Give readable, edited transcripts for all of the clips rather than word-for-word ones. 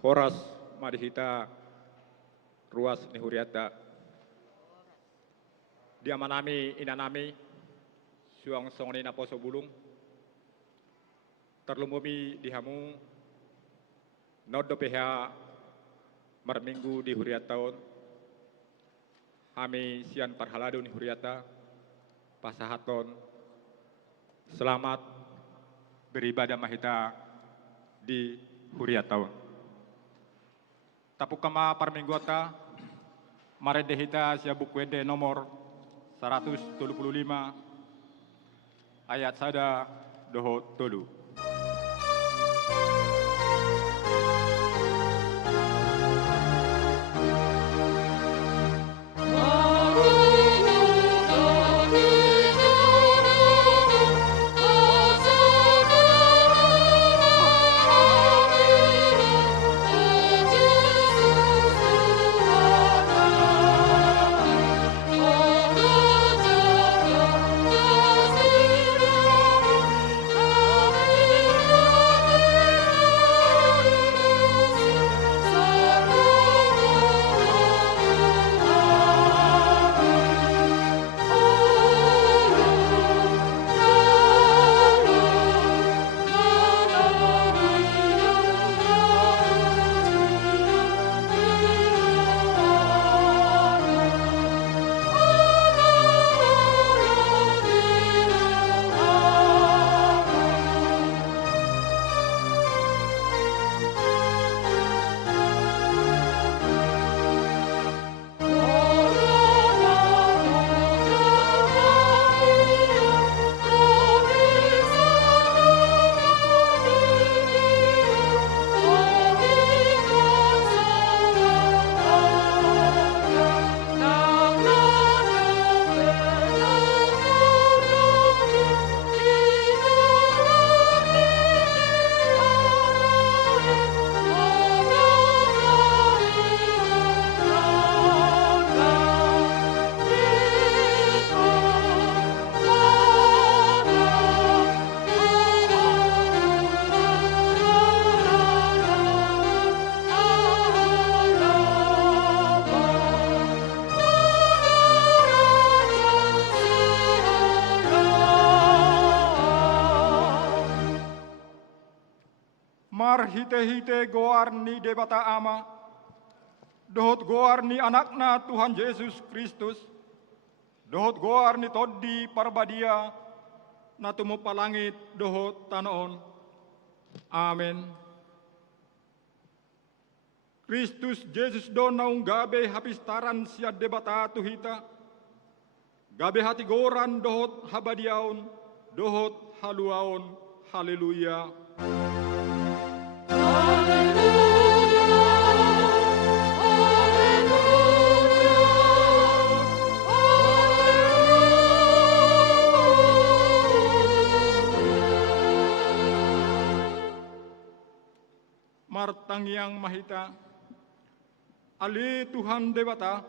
Horas marihita ruas ni huriata. Diamanami inanami suang songni na poso bulung. Terlumumi dihamu nodo peha marminggu di huriataon. Kami sian parhalado ni huriata pasahaton. Selamat beribadah mahita di huriataon. Tapukama parminggota maredehita sia bukwede nomor 175 ayat sada doho tolu. Marhite-hite goarni debata ama, dohot goarni anakna Tuhan Yesus Kristus, dohot goarni toddi parbadia, na tumupalangit dohot tanoon. Amen. Kristus Yesus do naung gabe hapistaran sia debata tuhita, gabe hati goran dohot habadiaon, dohot haluaon, haleluya. Martangyang mahita, ali Tuhan debata,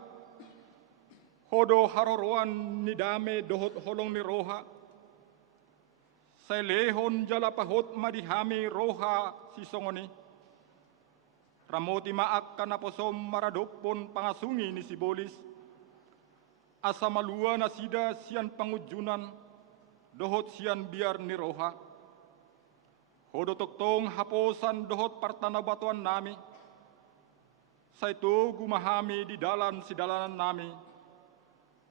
hodo haroroan ni dame dohot holong ni roha, sailehon jala pahot madihami roha si songoni, ramoti maak kanaposom maradopon pangasungi ni sibolis, asa malua nasida sian pangujunan, dohot sian biar ni roha, hodo toktong haposan dohot partanabatuan nami, saito gumahami di dalan si dalanan nami,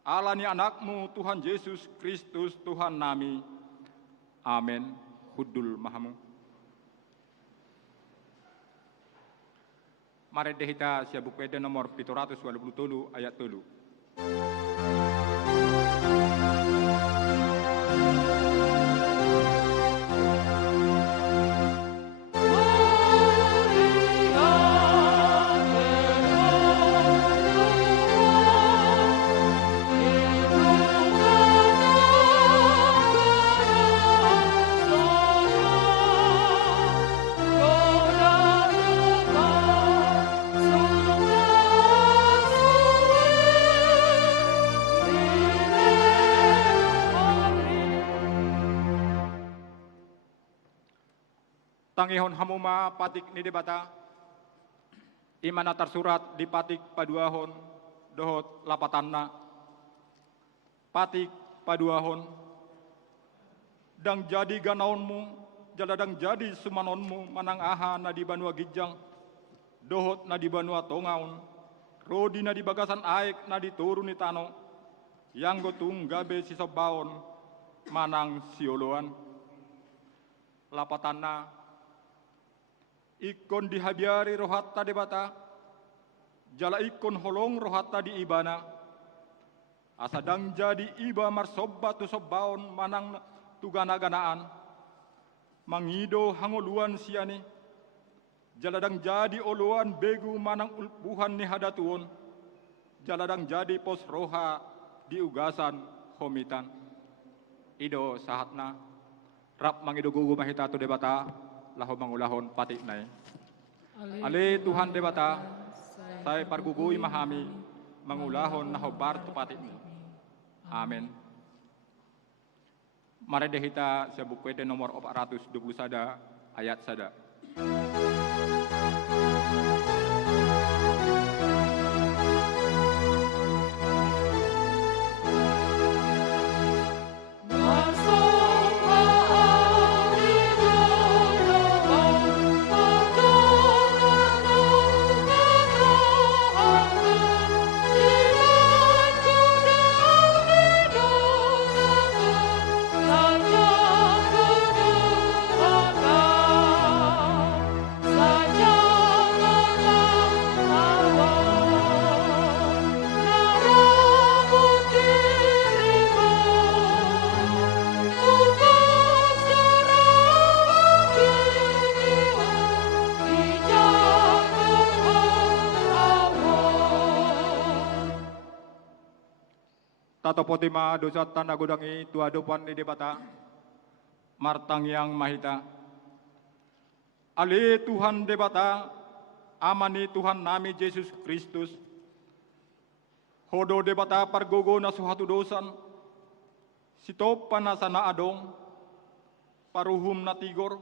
ala ni anakmu Tuhan Yesus Kristus Tuhan nami. Amen. Hudul mahamu. Mari dehita sia bukwede nomor 723 ayat 3. Tangihon hamuma patik ni debata, Imana tersurat di patik paduahon dohot lapatanna. Patik paduahon. Dang jadi ganaonmu, jaladang jadi sumanonmu manang aha na di Banua Gijang. Dohot na di Banua Tongaon. Rodi na di bagasan aek na di turun ni tano. Yang gotung gabe si sobaon manang sioloan. Lapatanna. Ikon dihabiari rohatta debata, jala ikon holong rohatta di ibana, asadang jadi iba marsobba tu sobbaon manang tugana-ganaan, mangido hangoluan siani, jaladang jadi oluan begu manang ulpuhan ni hadatuon, jaladang jadi pos roha di ugasan homitan. Ido sahatna, rap mangido gugu mahita tu debata, laho mangulahon patik nai. Ale Tuhan debata, saya pargugui mahami, mangulahon nahobar tu patik ni. Amin. Mari dehita sebukuede nomor 420 sada ayat sada. Tato potima dosa tanda godangi tuadopan di debata, martang yang mahita. Ale Tuhan debata, amani Tuhan nami Yesus Kristus. Hodo debata pargogo na suhatu dosan, sitopan na sana adong, paruhum na tigor,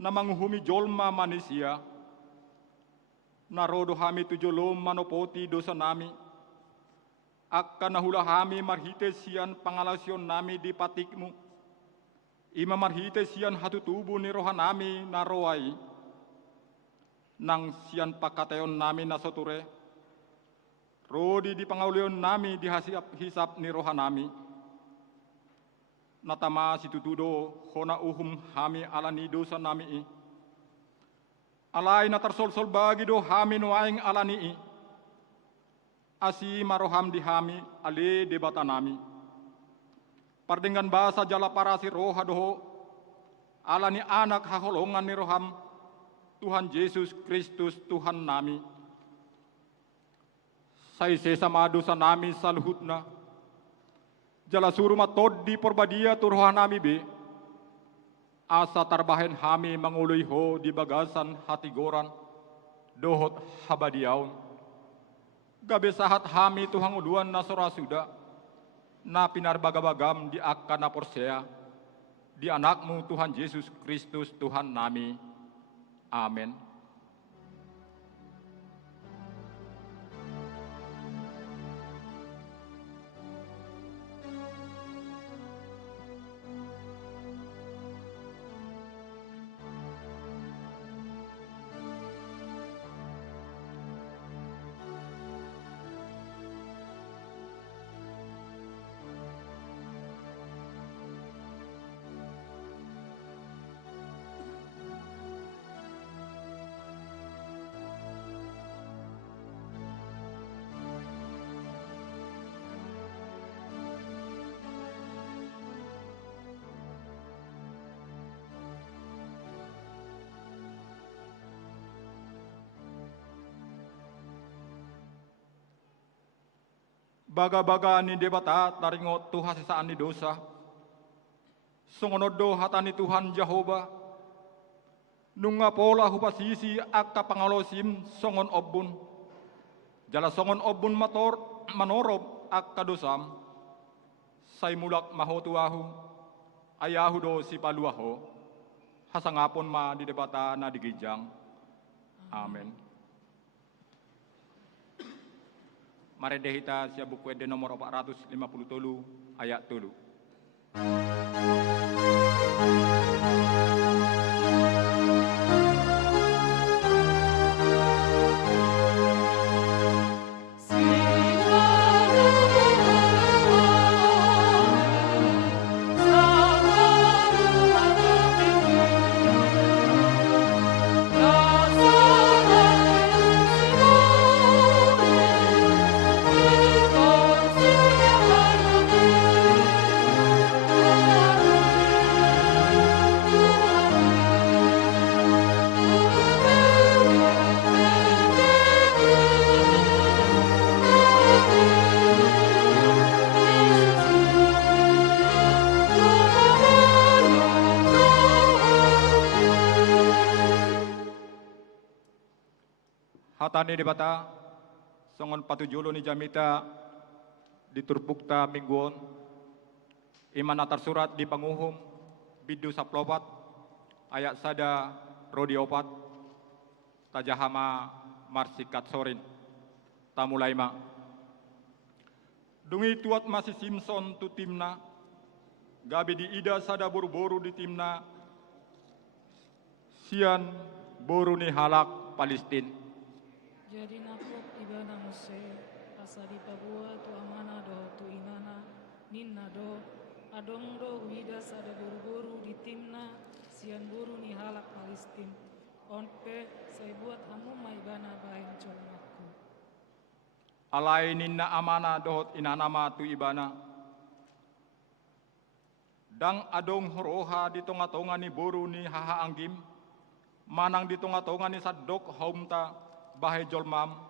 na manghumi jolma manusia, narodo hami tujolom manopoti dosa nami, akka nahula hami marhite sian pangalasyon nami di patikmu, ima marhite sian hatutubo ni roha nami na roai, nang sian pakateon nami na soture, rodi di pangaulion nami di hisap ni roha nami, natama situtudo hona uhum hami alani dosa nami i, alay na tarsol-sol bagi do hami nuaing alani i, asi maroham di hami ale debata nami. Pardenggan bahasa jala parasi roha doho, alani anak haholongan ni roham, Tuhan Yesus Kristus Tuhan nami. Sai sesa madosa nami salhutna, jala suruma tod di porbadia tu roha nami be, asa tarbahen hami manguloy ho di bagasan hatigoran, dohot habadiaon. Gabe sahat hami Tuhan uluan na sorasuda, na pinarbagabagam di akka na porsea, di anakmu Tuhan Yesus Kristus Tuhan nami. Amen. Baga-baga ni debata taringot tuha sisaan ni dosa. Sungonodo hatani Tuhan Jehova. Nunga pola hupasisi akka pangalosim songon obun. Jala songon obun manorob akka dosam. Say mulak mahotuahu. Ayahu do si paluaho. Hasangapon ma di debata na digijang. Amen. Maredehita sia buku ede nomor 453 ayat 3. Hatani di bata, songon patujulo ni jamita diturpukta mingguon, iman atar surat di panguhum, bidu saplopat, ayat sada rodi opat, tajahama marsikat sorin, tamulaima. Dungi tuat masih Simpson tu timna, gabi di ida sada boru-boru di timna, sian boru ni halak Palestin. Jadi nakop ibana muse asa di pabua tu amana do tu inana ninna do adong do wida sada buru-buru di timna sian buru ni halak Palestin onpe saya buat hamu maibana bahin colmaku Alai ninna amana dohot inanama tu ibana dang adong horoha di tonga-tonga ni boru ni haha anggim manang di tonga-tonga ni sadok haumta bahe jolmam,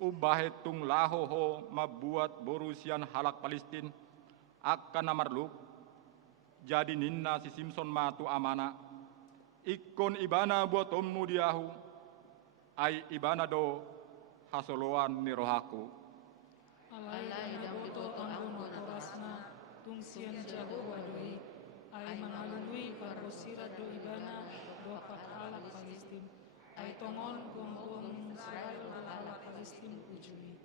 bahe tung laho ho mabuat borusian halak Palestin akan namarluk. Jadi ninna si Simpson matu amana, ikon ibana buat ommu diahu, ai ibana do hasoloan ni rohaku. alai dana boto anggono torasna tung sian jago wadoi ai mangalului parosira do ibana do pak halak Palestin ai tongon gong-gong Israel do halak Palestin ujui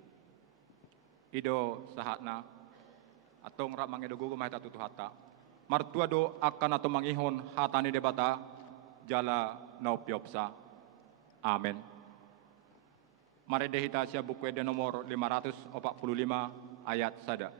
Ido sahatna atong rak mangedo gugu mahita tutu hata. Martua do akan atau mangihon hatani debata jala naupiopsa. Amin. Mari dehita sia buku ede nomor 545 ayat sada.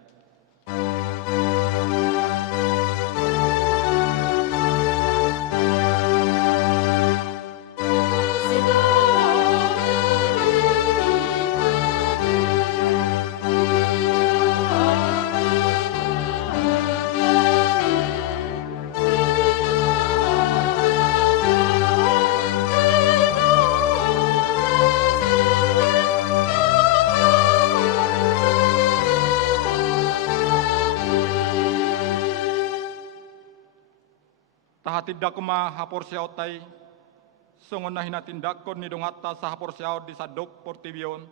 Tidak kema hapor siautai, songon nahina tindakon ni dongata sa hapor siaut di sadok portibion,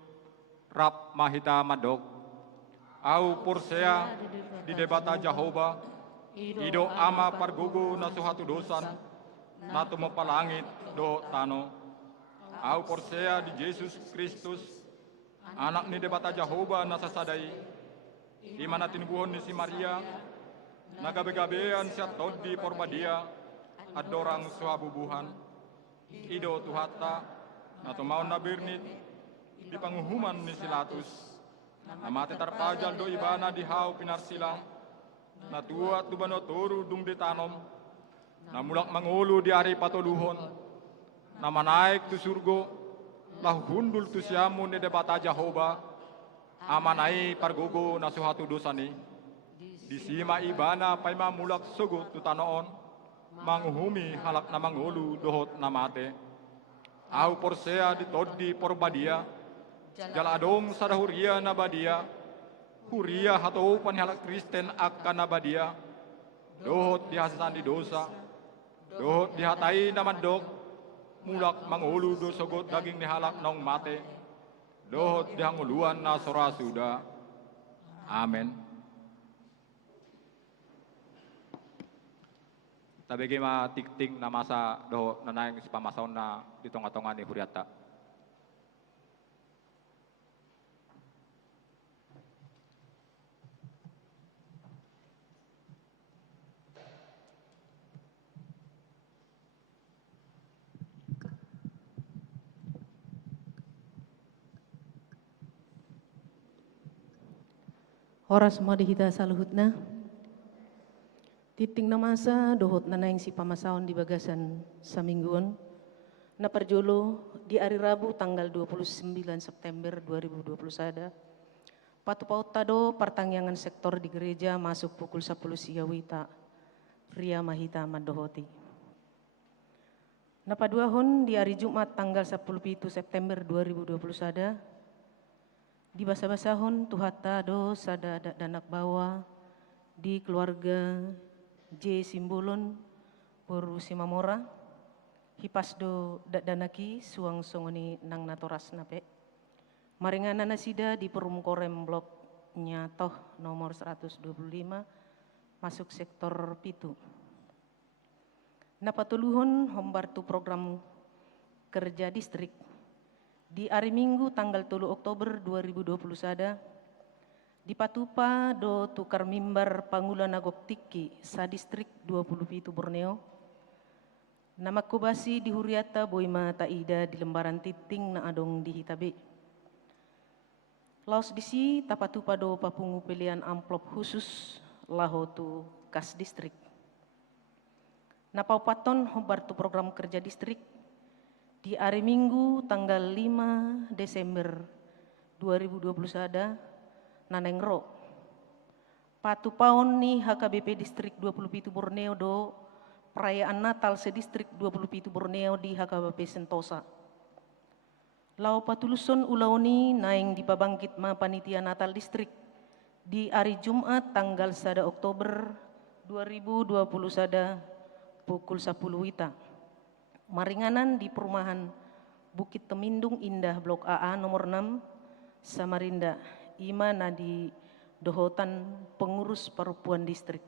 rap mahita madok, au porsea di debata Jehovah, ido ama pargugu na suhatu dosan, natu mapalangit do tano, au porsea di Yesus Kristus, anak ni debata Jehovah na sasadai, imana tinubuhon ni si Maria, nagabe-gabean siat todi porbadia, adorang suhabubuhan, ido tuhata, nato maun nabirnit, di panguhuman ni silatus, namate tarpajal do ibana di hau pinarsilang, natuat tubano toru dung ditanom, namulak mangulu di ari patoluhon, nama naik tu surgo, lahu hundul tu siamun ni debata Jehovah, amanai pargogo na suhatu dosani, disima ibana paima mulak sugut tu tanoon, manguhumi halak na mangulu dohot na mate. Au porsea di todi porbadia, jaladong sadahuria na badia, huria hato panhalak Kristen akan na badia, dohot dihasan di dosa, dohot dihatai na mandok, mulak mangulu do sogot daging ni halak nong mate, dohot dihanguluan na sorasuda. Amen. Tabegi ma tikting na masa do nanayang si pamasaw na di tonga-tonga ni Huriata. Horas madihita saluhutna. Titing na masa dohot na naing si pamasaon di bagasan sa mingguan. Na perjolo di hari Rabu tanggal 29 September 2021. Patupaut tado pertangyangan sektor di gereja masuk pukul 10 siawita. Ria mahita madohoti. Na paduahon di hari Jumat tanggal 10 September 2021. Di basa-basahon tuhata do sada danak bawa di keluarga J Simbolon Boru Simamora hipas do danaki suang songoni nang natoras nape maringana nasida di perum korem blok nyatoh nomor 125 masuk sektor pitu. Napatuluhon hombartu program kerja distrik di hari Minggu tanggal 3 Oktober 2021 di Patupa do tukar mimbar Pangulan Nagok Tiki sa distrik 27 Borneo. Nama kubasi di Huriata Boima Taida di lembaran titing na adong di Hitabe. Laos disi tapatupa do papungu pilihan amplop khusus laho tu kas distrik. Napaupaton hobar tu program kerja distrik di hari Minggu tanggal 5 Desember 2021 nanengro. Patu paon ni HKBP distrik 27 Borneo do perayaan Natal sedistrik 27 Borneo di HKBP Sentosa. Lau patuluson ulauni naing di pabangkit ma panitia Natal distrik di hari Jumat tanggal 1 Oktober 2021 pukul 10 wita. Maringanan di perumahan Bukit Temindung Indah Blok AA nomor 6 Samarinda. Imana di dohotan pengurus perempuan distrik.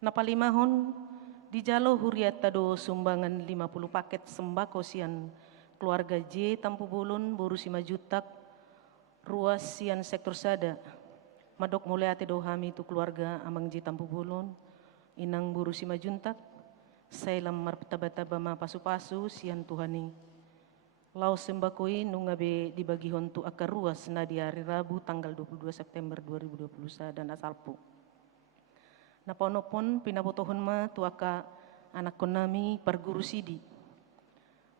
Napalimahon di Jalo Huriata do sumbangan 50 paket sembako sian keluarga J Tampu Bulun Boru 5 jutak ruas sian sektor sada. Madok muleate do hami tu keluarga amang J Tampu Bulun inang Boru 5 juntak. Sailam martaba-taba ma pasu-pasu sian Tuhani. Lau sembakoi nungabe dibagi hontu akar ruas na di hari Rabu tanggal 22 September 2021 dan asalpu. Naponopon pinabotohon ma tuaka anak konami perguru sidi.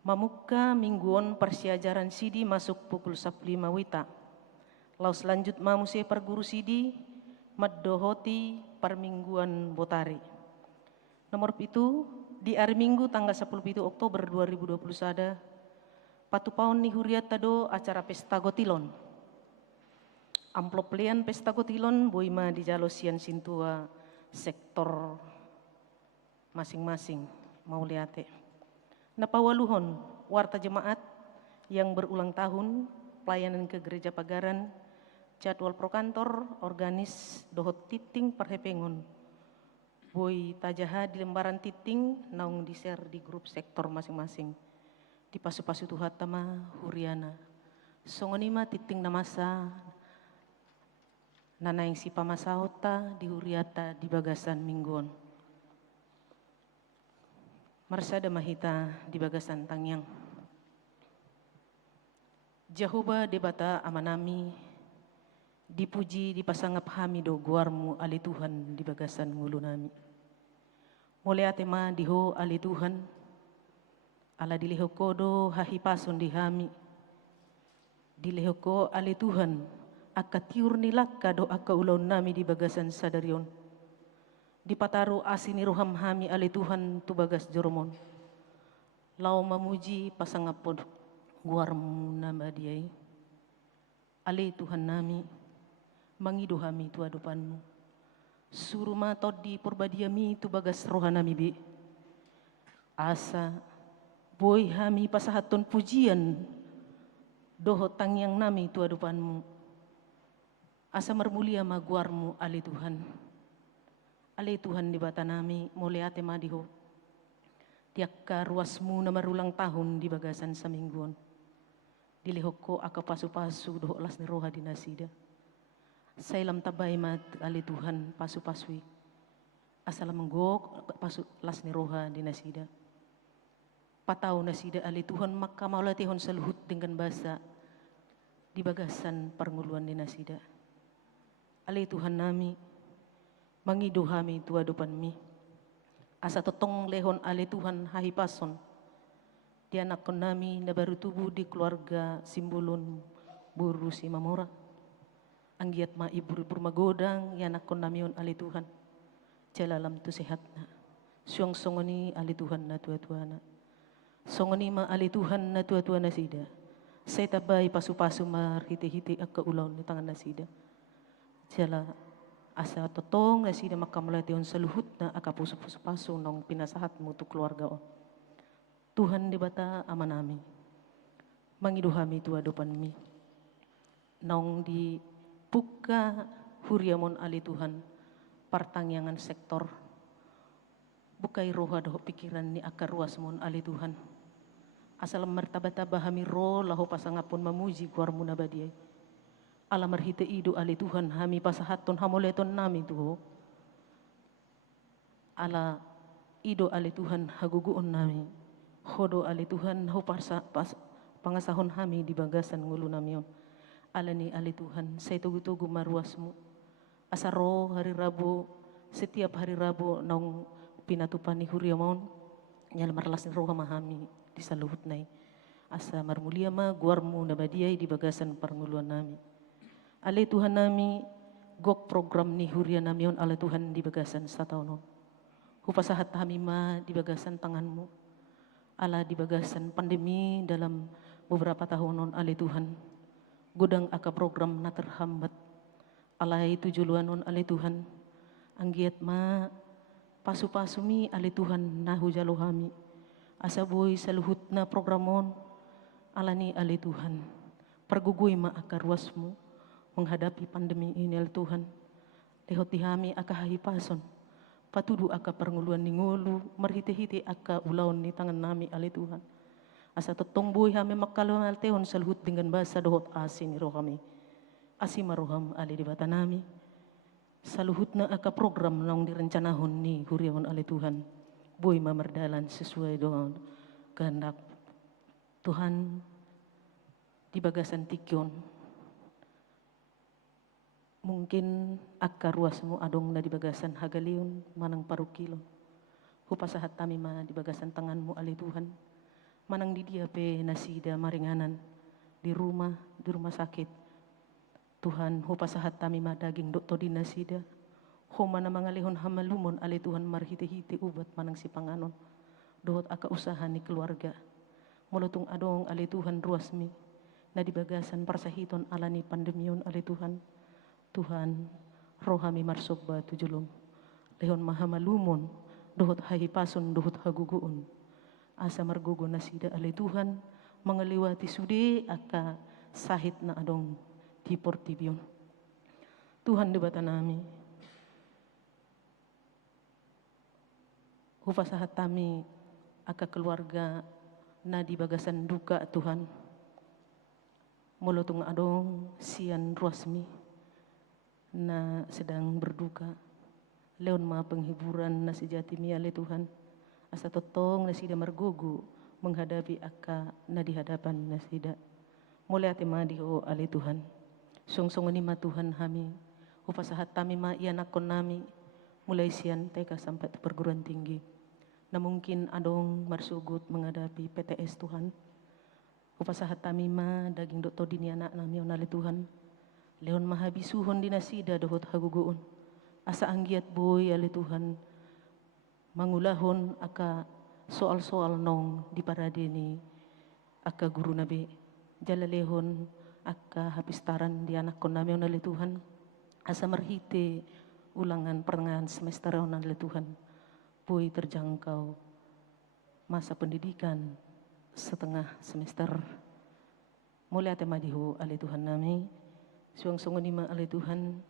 Mamuka mingguon persiajaran sidi masuk pukul 15 wita. Lau selanjut mamusia perguru sidi maddohoti permingguan botari. Nomor itu di hari Minggu tanggal 10 Oktober 2021 Patupaon ni Huriata do acara pesta gotilon. Amplop lian pesta gotilon boima di Jalo sian sintua sektor masing-masing mau liate. Napawaluhon warta jemaat yang berulang tahun pelayanan ke gereja Pagaran jadwal prokantor organis dohot titing perhepengon. Boy tajaha di lembaran titing naung di share di grup sektor masing-masing. Di pasu-pasu tuhatama Huriana. Songonima titing namasa nanaing si pamasahota di Huriata di bagasan mingguan. Marsada mahita di bagasan tangyang. Jehovah debata amanami dipuji dipasangap hamido guarmu ali Tuhan di bagasan ngulunami. Muleate ma diho ali Tuhan ala dilihoko do hahipason dihami. Dilihoko ali Tuhan akatiur nilaka do aka ulaun nami di bagasan sadarion. Dipataru asini roham hami ali Tuhan tu bagas joromon. Lau mamuji pasangapod guarmu nama diai. Ali Tuhan nami mangido hami tu adupanmu. Suruh matod di purbadiami tu bagas rohanami bi. Asa boy hami pasahaton pujian doho tangyang nami tu adupanmu. Asa marmulia maguarmu ali Tuhan. Ali Tuhan di bata nami muleate madiho. Tiaka ruasmu na marulang tahun di bagasan sa mingguan. Dilihoko aka pasu-pasu doho las ni roha di nasida. Sailam tabay mat ali Tuhan pasu-pasui. Asala menggok pasu las ni roha di nasida. Patau nasida ali Tuhan maka maulatihon saluhut dengan bahasa di bagasan pernguluan di nasida. Ali Tuhan nami, mangido hami tua depan mi. Asa totong lehon ali Tuhan hai pason. Di anak nami na baru tubuh di keluarga Simbulun Buru si Mamora. Anggiat ma ibu magodang ya anak nami on ali Tuhan. Jalalam tu sehat na. Suang songoni ali Tuhan na tua-tua na. Songoni ma ali Tuhan na tua-tua na sida. Saya tabay pasu-pasu mar hiti-hiti ak kaulaw ni tangan na sida. Jala asa totong na sida makamulation sa luhut na akapuso-paso nong pinasahat mo tu keluarga o. Tuhan di bata ama nami. Mangido hami tua depan mi. Nong di buka huriamon ali Tuhan partangyangan sektor. Bukai roha doh pikiran ni akar ruas mon ali Tuhan. Asal martaba-taba hami ro laho pasangapun memuji kuarmu nabadiai. Ala marhite ido ali Tuhan hami pasahaton hamoleton nami tuho. Ala ido ali Tuhan haguguon nami. Hodo ali Tuhan ho pangasahon hami di bagasan ngulu namion. Ala ni ali Tuhan saya tugu-tugu maruasmu. Asaro hari Rabu setiap hari Rabu nong pinatupani huriamon nyal marlasin roha mahami di saluhut nai. Asa marmulia ma guarmu nabadiai di bagasan parnguluan nami. Ale Tuhan nami gok program ni huria namion ala Tuhan di bagasan sataunon. Hupasahat kami ma di bagasan tanganmu. Ala di bagasan pandemi dalam beberapa tahunon ale Tuhan. Gudang aka program na terhambat. Ala itu juluanon ale Tuhan. Anggiat ma pasu-pasu mi ale Tuhan nahu jalo hami. Asa boy saluhut na programon. Ala ni ale Tuhan. Pergugui ma aka ruasmu. Menghadapi pandemi ini al Tuhan. Lehoti hami aka hahipason. Patudu aka pernguluan ni ngulu. Merhite-hite aka ulaun ni tangan nami ali Tuhan. Asa totong buhay hami makalong al tehon saluhut dengan bahasa dohot asin roh kami. Asima roham ali di bata nami. Saluhut na aka program nang direncanahon ni huriahon ali Tuhan. Buhay mamerdalan sesuai dengan kehendak Tuhan di bagasan tikyon. Mungkin akka ruasmu adong na di bagasan hagalion manang parukilon. Hupasahat tami ma di bagasan tanganmu ali Tuhan. Manang di dia pe nasida maringanan di rumah sakit. Tuhan hupasahat tami ma daging dokto di nasida. Homa na mangalihon hamalumon ali Tuhan marhite-hite ubat manang si panganon. Dohot aka usaha ni keluarga. Mulutung adong ali Tuhan ruasmi. Na di bagasan parsahiton ala ni pandemion ali Tuhan. Tuhan, rohami marsobba tujulum. Lehon mahamalumon, dohot hahipason, dohot haguguon. Asa margogo nasida alay Tuhan, mangaliwati sude aka sahit na adong tipor tibion. Tuhan di bata nami. Hupasahat tami aka keluarga na di bagasan duka Tuhan. Molotung adong sian ruasmi. Na sedang berduka. Leon ma penghiburan na sejati mi ale Tuhan. Asa totong na sida margogo menghadapi aka na di hadapan na sida. Mulai ati ma diho ale Tuhan. Song-song ni ma Tuhan hami. Hupasahat tami ma ianakon nami. Mulai sian teka sampai perguruan tinggi. Na mungkin adong marsugut menghadapi PTS Tuhan. Hupasahat tami ma daging dokto dini anak nami on ale Tuhan. Leon mahabisuhon di nasida dohot haguguon. Asa anggiat boy ali Tuhan. Mangulahon aka soal-soal nong di paradeni aka guru nabi. Jalalehon aka hapistaran di anak kon nami on ali Tuhan. Asa marhite ulangan pertengahan semester on ali Tuhan. Boy terjangkau masa pendidikan setengah semester. Mulai ate madihu ali Tuhan nami. Suang-suang ni ma alay Tuhan.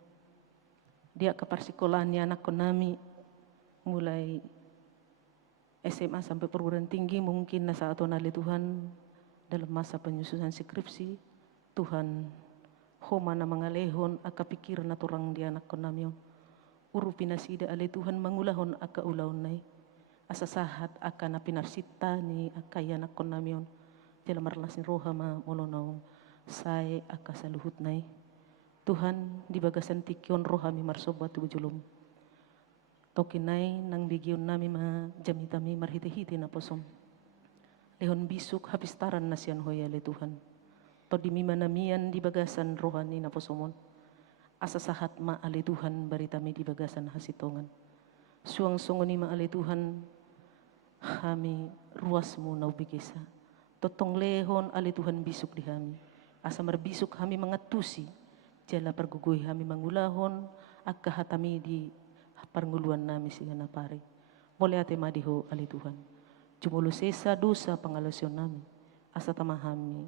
Dia ke persikolan ni anak ko nami. Mulai SMA sampai perguruan tinggi mungkin na saat alay Tuhan. Dalam masa penyusunan skripsi. Tuhan. Homa na mga lehon aka pikir na turang di anak ko nami. Uru pinasida alay Tuhan mangulahon aka ulaw nay. Asasahat aka na pinarsita ni aka anak ko nami. Dalam marlasin roha ma molonaw. Say aka saluhut nay. Tuhan di bagasan tikion roh kami marsobat tu julum. Tokinai nang bigion nami ma jamitami marhite-hite na posom. Lehon bisuk hapistaran nasian hoya le Tuhan. To di mimanamian di bagasan rohani na posomon. Asa sahat ma ale Tuhan baritami di bagasan hasitongan. Suang songoni ma ale Tuhan kami ruasmu na ubikisa. Totong lehon ale Tuhan bisuk di kami. Asa marbisuk kami mengatusi. Jala pergugoy kami mangulahon. Agka hatami di parnguluan nami siya na pare. Muli ate madiho ale Tuhan. Jumulu sesa dosa pangalasyon nami. Asa tamahami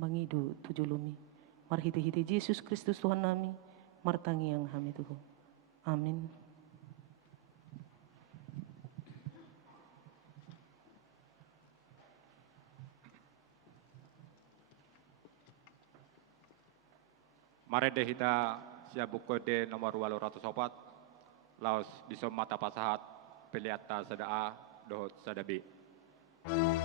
mangido tujulumi. Marhiti-hiti Yesus Kristus Tuhan nami. Martangi ang kami Tuhan. Amin. Mare de hita sia buku de nomor 804 laos disom mata pasahat peliata sadaa dohot sadabi. Amen.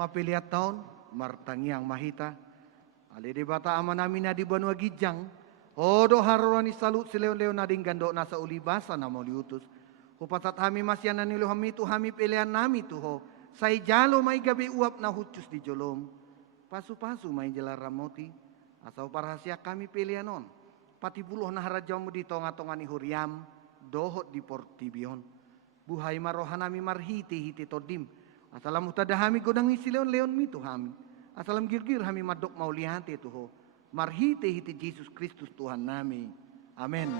mapiliat taon, martangiang mahita. Ali di bata amanami na di banua gijang. Odo harorani salut sileon-leon na ding gando nasa ulibasa na mo liutus. Hupatat hami masyan na nilo hami tu hami pilihan nami tu ho. Say jalo may gabi uap na hutus di jolom. Pasu-pasu may jala ramoti. Asaw parahasya kami pilihan on. Pati buluh na harajaw mo di tonga-tonga ni Huriam. Dohot di Portibion. Buhay marohanami marhiti-hiti todim. Asalam utadahami godang isileon-leon mi tu hami. Asalam girgir hami madok maulihante tu ho. Marhiti-hiti Yesus Kristus Tuhan nami. Amin.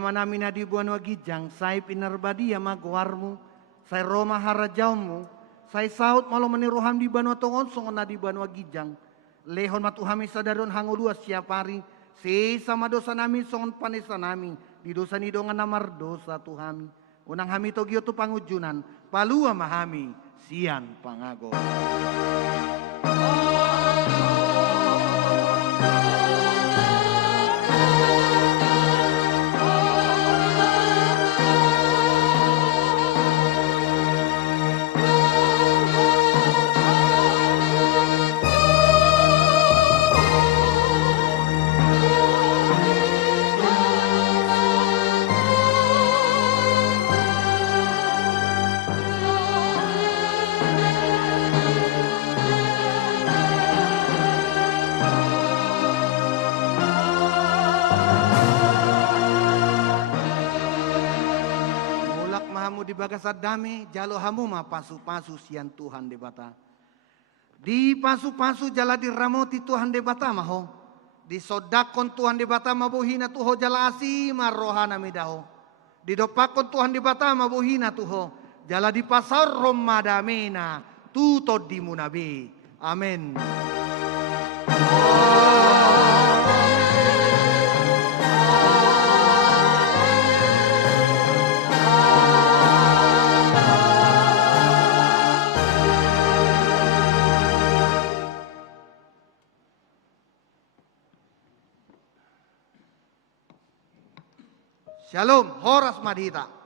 Manami na di buwan wagijang, say pinarbadiya magwarmu, say Roma harajawmu, say saut malo maniruham di banwa tongon songon na di buwan wagijang, lehon matuhami sa daron hangulua siapari, si sama dosa namin songon panesa namin, di dosa ni dongan namar dosa tuhami, unang hami togyo tu pangujunan, palua mahami, sian pangago. Di bagasad dami, jalo hamu ma pasu-pasu sian Tuhan debata. Di pasu-pasu jala di ramoti Tuhan debata maho. Di sodakon Tuhan debata mabuhina tuho jala asi marohana midaho. Di dopakon Tuhan debata mabuhina tuho. Jala di pasar romadamena tuto di munabi. Amin. Shalom, horas madhita.